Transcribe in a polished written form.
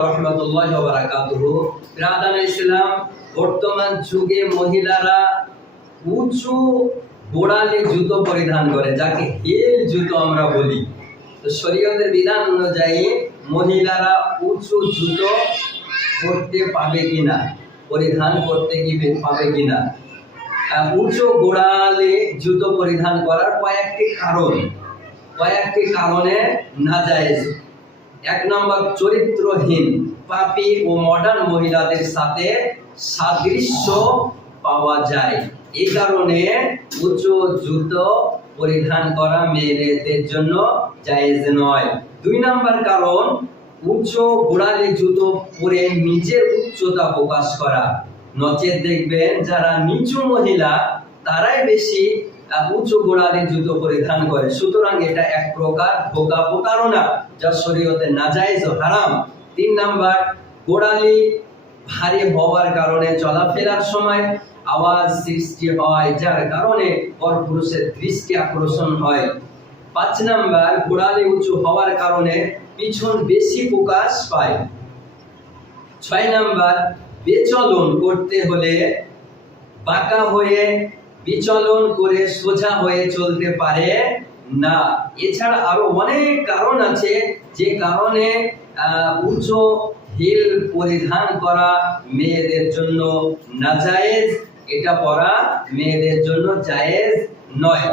রহমতুল্লাহি ওয়া বারাকাতুহু। ব্রাদার ইসলাম, বর্তমান যুগে মহিলারা উঁচু গোড়ালি জুতো পরিধান করে, যাকে হিল জুতো আমরা বলি। তো শরীয়তের বিধান অনুযায়ী মহিলারা উঁচু জুতো পরতে পাবে কিনা, পরিধান করতে পাবে কিনা। উঁচু গোড়ালি জুতো পরিধান করার কয়েকটি কারণে নাজায়েজ। 1 নম্বর, চরিত্রহীন, পাপী ও মডার্ন মহিলাদের সাথে সাদৃশ্য পাওয়া যায়, এই কারণে উঁচু জুতো পরিধান করা মেয়েদের জন্য জায়েজ নয়। 2 নম্বর কারণ, উঁচু গোড়ালি জুতো পরে নিজের উচ্চতা প্রকাশ করা। নচেত দেখবেন যারা নিচু মহিলা তারাই বেশি উঁচু গোড়ালি জুতো পরিধান করে। সুতরাং এটা এক প্রকার বোকা প্রতারণা, যা শরীয়তে নাজায়েজ ও হারাম। 3 নম্বর, গোড়ালি ভারী হওয়ার কারণে চলাফেরার সময় আওয়াজ সৃষ্টি হয়, যার কারণে পরপুরুষের দৃষ্টি আকর্ষণ হয়। 5 নম্বর, গোড়ালি উঁচু হওয়ার কারণে পিছন বেশি প্রকাশ পায়। 6 নম্বর, বিচলন করতে হলে বাঁকা হয়ে বিচলন করে সোজা হয়ে চলতে পারে না। এছাড়া আরো অনেক কারণ আছে যে কারণে উঁচু হিল পরিধান করা মেয়েদের জন্য নাজায়েজ, এটা পরা মেয়েদের জন্য জায়েজ নয়।